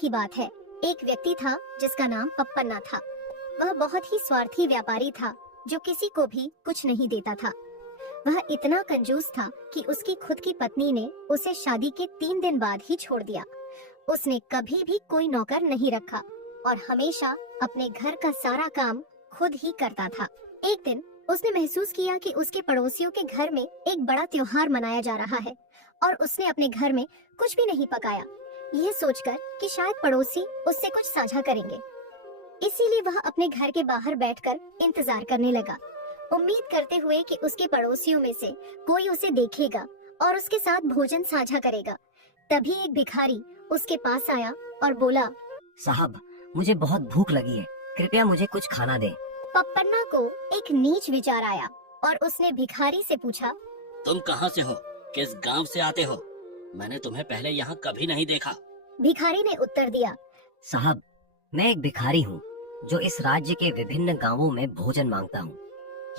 की बात है। एक व्यक्ति था जिसका नाम पप्पन्ना था। वह बहुत ही स्वार्थी व्यापारी था जो किसी को भी कुछ नहीं देता था। वह इतना कंजूस था कि उसकी खुद की पत्नी ने उसे शादी के 3 दिन बाद ही छोड़ दिया। उसने कभी भी कोई नौकर नहीं रखा और हमेशा अपने घर का सारा काम खुद ही करता था। एक दिन उसने महसूस किया कि उसके पड़ोसियों के घर में एक बड़ा त्योहार मनाया जा रहा है और उसने अपने घर में कुछ भी नहीं पकाया, यह सोचकर कि शायद पड़ोसी उससे कुछ साझा करेंगे। इसीलिए वह अपने घर के बाहर बैठकर इंतजार करने लगा, उम्मीद करते हुए कि उसके पड़ोसियों में से कोई उसे देखेगा और उसके साथ भोजन साझा करेगा। तभी एक भिखारी उसके पास आया और बोला, साहब, मुझे बहुत भूख लगी है, कृपया मुझे कुछ खाना दें। पप्पन्ना को एक नीच विचार आया और उसने भिखारी से पूछा, तुम कहाँ से हो? किस गांव से आते हो? मैंने तुम्हें पहले यहाँ कभी नहीं देखा। भिखारी ने उत्तर दिया, साहब, मैं एक भिखारी हूँ जो इस राज्य के विभिन्न गांवों में भोजन मांगता हूँ।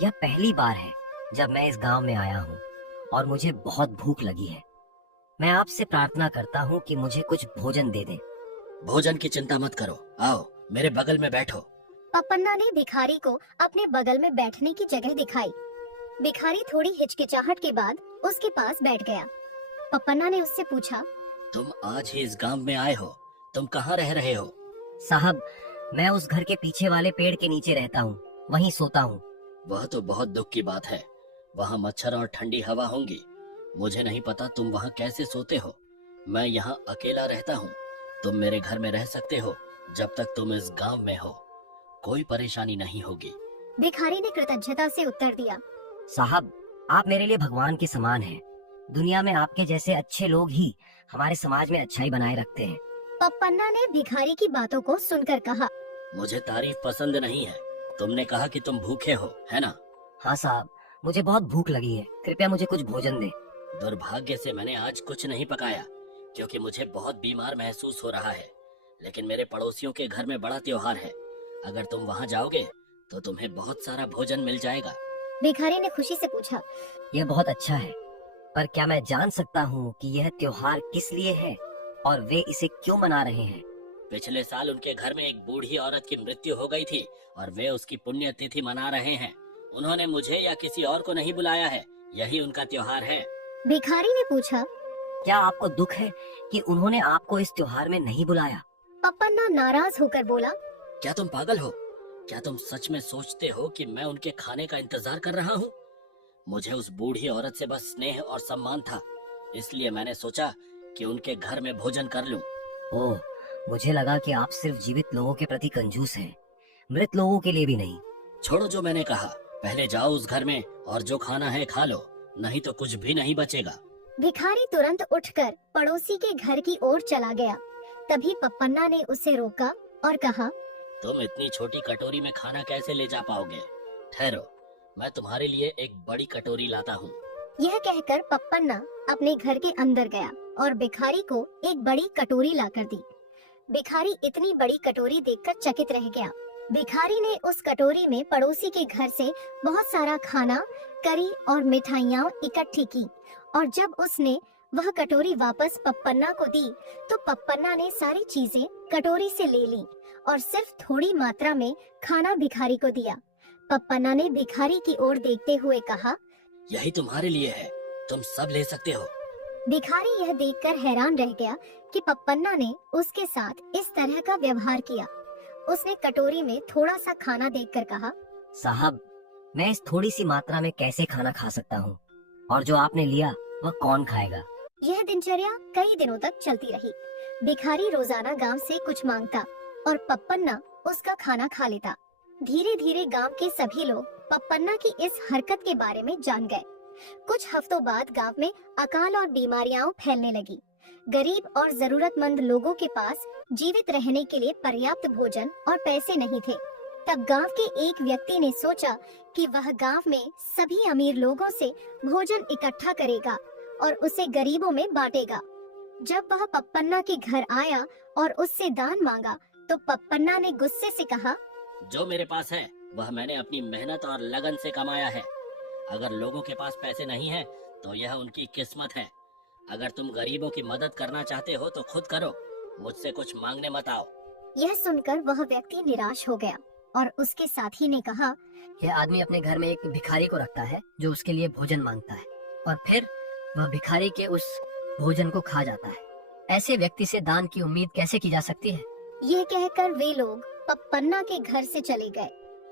यह पहली बार है जब मैं इस गांव में आया हूँ और मुझे बहुत भूख लगी है। मैं आपसे प्रार्थना करता हूँ कि मुझे कुछ भोजन दे दें। भोजन की चिंता मत करो, आओ मेरे बगल में बैठो। पप्पन्ना ने भिखारी को अपने बगल में बैठने की जगह दिखाई। भिखारी थोड़ी हिचकिचाहट के बाद उसके पास बैठ गया। पप्पन्ना ने उससे पूछा, तुम आज ही इस गांव में आए हो, तुम कहाँ रह रहे हो? साहब, मैं उस घर के पीछे वाले पेड़ के नीचे रहता हूँ, वहीं सोता हूँ। वह तो बहुत दुख की बात है। वहाँ मच्छर और ठंडी हवा होंगी। मुझे नहीं पता तुम वहाँ कैसे सोते हो। मैं यहाँ अकेला रहता हूँ। तुम मेरे घर में रह सकते हो जब तक तुम इस गांव में हो। कोई परेशानी नहीं होगी। भिखारी ने कृतज्ञता से उत्तर दिया, साहब, आप मेरे लिए भगवान के समान हैं। दुनिया में आपके जैसे अच्छे लोग ही हमारे समाज में अच्छाई बनाए रखते हैं। पप्पन्ना ने भिखारी की बातों को सुनकर कहा, मुझे तारीफ पसंद नहीं है। तुमने कहा कि तुम भूखे हो, है ना? हाँ साहब, मुझे बहुत भूख लगी है, कृपया मुझे कुछ भोजन दें। दुर्भाग्य से मैंने आज कुछ नहीं पकाया क्योंकि मुझे बहुत बीमार महसूस हो रहा है। लेकिन मेरे पड़ोसियों के घर में बड़ा त्योहार है। अगर तुम वहाँ जाओगे तो तुम्हें बहुत सारा भोजन मिल जाएगा। भिखारी ने खुशी से पूछा, यह बहुत अच्छा है, पर क्या मैं जान सकता हूँ कि यह त्योहार किस लिए है और वे इसे क्यों मना रहे हैं? पिछले साल उनके घर में एक बूढ़ी औरत की मृत्यु हो गई थी और वे उसकी पुण्यतिथि मना रहे हैं। उन्होंने मुझे या किसी और को नहीं बुलाया है, यही उनका त्योहार है। भिखारी ने पूछा, क्या आपको दुख है कि उन्होंने आपको इस त्योहार में नहीं बुलाया? पप्पन्ना नाराज होकर बोला, क्या तुम पागल हो? क्या तुम सच में सोचते हो कि मैं उनके खाने का इंतजार कर रहा हूँ? मुझे उस बूढ़ी औरत से बस स्नेह और सम्मान था, इसलिए मैंने सोचा कि उनके घर में भोजन कर लूं। ओह, मुझे लगा कि आप सिर्फ जीवित लोगों के प्रति कंजूस हैं, मृत लोगों के लिए भी नहीं। छोड़ो जो मैंने कहा, पहले जाओ उस घर में और जो खाना है खा लो, नहीं तो कुछ भी नहीं बचेगा। भिखारी तुरंत उठकर पड़ोसी के घर की ओर चला गया। तभी पप्पन्ना ने उसे रोका और कहा, तुम इतनी छोटी कटोरी में खाना कैसे ले जा पाओगे? ठहरो, मैं तुम्हारे लिए एक बड़ी कटोरी लाता हूँ। यह कहकर पप्पन्ना अपने घर के अंदर गया और भिखारी को एक बड़ी कटोरी लाकर दी। भिखारी इतनी बड़ी कटोरी देखकर चकित रह गया। भिखारी ने उस कटोरी में पड़ोसी के घर से बहुत सारा खाना, करी और मिठाइयाँ इकट्ठी की और जब उसने वह कटोरी वापस पप्पन्ना को दी तो पप्पन्ना ने सारी चीजें कटोरी से ले ली और सिर्फ थोड़ी मात्रा में खाना भिखारी को दिया। पप्पन्ना ने भिखारी की ओर देखते हुए कहा, यही तुम्हारे लिए है, तुम सब ले सकते हो। भिखारी यह देखकर हैरान रह गया कि पप्पन्ना ने उसके साथ इस तरह का व्यवहार किया। उसने कटोरी में थोड़ा सा खाना देखकर कहा, साहब, मैं इस थोड़ी सी मात्रा में कैसे खाना खा सकता हूँ, और जो आपने लिया वह कौन खाएगा? यह दिनचर्या कई दिनों तक चलती रही। भिखारी रोजाना गांव से कुछ मांगता और पप्पन्ना उसका खाना खा लेता। धीरे धीरे गांव के सभी लोग पप्पन्ना की इस हरकत के बारे में जान गए। कुछ हफ्तों बाद गांव में अकाल और बीमारियां फैलने लगी। गरीब और जरूरतमंद लोगों के पास जीवित रहने के लिए पर्याप्त भोजन और पैसे नहीं थे। तब गांव के एक व्यक्ति ने सोचा कि वह गांव में सभी अमीर लोगों से भोजन इकट्ठा करेगा और उसे गरीबों में बांटेगा। जब वह पप्पन्ना के घर आया और उससे दान मांगा तो पप्पन्ना ने गुस्से से कहा, जो मेरे पास है वह मैंने अपनी मेहनत और लगन से कमाया है। अगर लोगों के पास पैसे नहीं है तो यह उनकी किस्मत है। अगर तुम गरीबों की मदद करना चाहते हो तो खुद करो, मुझसे कुछ मांगने मत आओ। यह सुनकर वह व्यक्ति निराश हो गया और उसके साथी ने कहा, यह आदमी अपने घर में एक भिखारी को रखता है जो उसके लिए भोजन मांगता है और फिर वह भिखारी के उस भोजन को खा जाता है। ऐसे व्यक्ति से दान की उम्मीद कैसे की जा सकती है? यह कहकर वे लोग पप्पन्ना के घर से चले गए।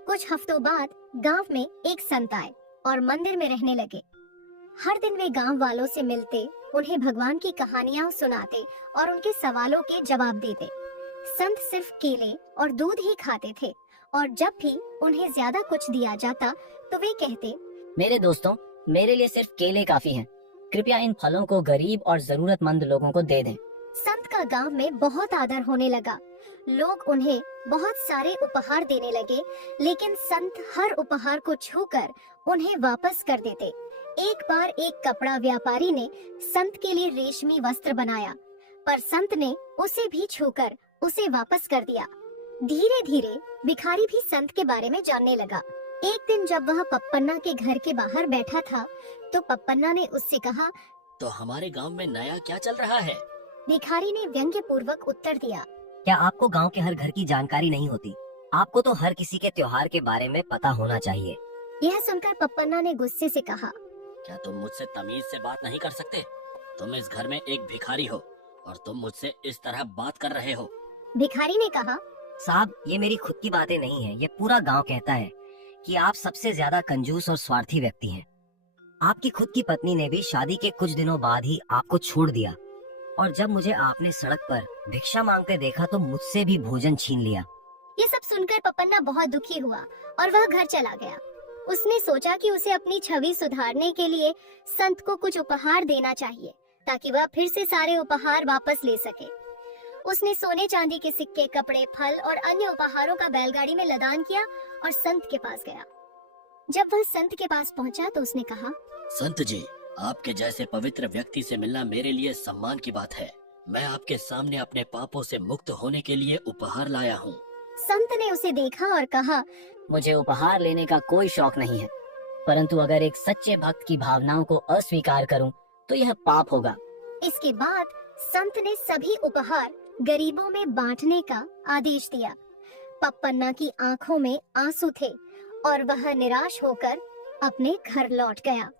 कुछ हफ्तों बाद गांव में एक संत आए और मंदिर में रहने लगे। हर दिन वे गांव वालों से मिलते, उन्हें भगवान की कहानियां सुनाते और उनके सवालों के जवाब देते। संत सिर्फ केले और दूध ही खाते थे और जब भी उन्हें ज्यादा कुछ दिया जाता तो वे कहते, मेरे दोस्तों, मेरे लिए सिर्फ केले काफी हैं। कृपया इन फलों को गरीब और जरूरतमंद लोगों को दे दें। संत का गांव में बहुत आदर होने लगा। लोग उन्हें बहुत सारे उपहार देने लगे, लेकिन संत हर उपहार को छूकर उन्हें वापस कर देते। एक बार एक कपड़ा व्यापारी ने संत के लिए रेशमी वस्त्र बनाया, पर संत ने उसे भी छूकर उसे वापस कर दिया। धीरे धीरे भिखारी भी संत के बारे में जानने लगा। एक दिन जब वह पप्पन्ना के घर के बाहर बैठा था, तो पप्पन्ना ने उससे कहा, तो हमारे गांव में नया क्या चल रहा है? भिखारी ने व्यंग्य पूर्वक उत्तर दिया, क्या आपको गांव के हर घर की जानकारी नहीं होती? आपको तो हर किसी के त्योहार के बारे में पता होना चाहिए। यह सुनकर पप्पन्ना ने गुस्से से कहा, क्या तुम मुझसे तमीज से बात नहीं कर सकते? तुम इस घर में एक भिखारी हो और तुम मुझसे इस तरह बात कर रहे हो। भिखारी ने कहा, साहब, ये मेरी खुद की बातें नहीं है, ये पूरा गांव कहता है कि आप सबसे ज्यादा कंजूस और स्वार्थी व्यक्ति हैं। आपकी खुद की पत्नी ने भी शादी के कुछ दिनों बाद ही आपको छोड़ दिया और जब मुझे आपने सड़क पर भिक्षा मांगते देखा तो मुझसे भी भोजन छीन लिया। ये सब सुनकर पप्पन्ना बहुत दुखी हुआ और वह घर चला गया। उसने सोचा कि उसे अपनी छवि सुधारने के लिए संत को कुछ उपहार देना चाहिए ताकि वह फिर से सारे उपहार वापस ले सके। उसने सोने चांदी के सिक्के, कपड़े, फल और अन्य उपहारों का बैलगाड़ी में लदान किया और संत के पास गया। जब वह संत के पास पहुंचा तो उसने कहा, संत जी, आपके जैसे पवित्र व्यक्ति से मिलना मेरे लिए सम्मान की बात है। मैं आपके सामने अपने पापों से मुक्त होने के लिए उपहार लाया हूँ। संत ने उसे देखा और कहा, मुझे उपहार लेने का कोई शौक नहीं है, परंतु अगर एक सच्चे भक्त की भावनाओं को अस्वीकार करूं तो यह पाप होगा। इसके बाद संत ने सभी उपहार गरीबों में बांटने का आदेश दिया। पप्पन्ना की आंखों में आंसू थे और वह निराश होकर अपने घर लौट गया।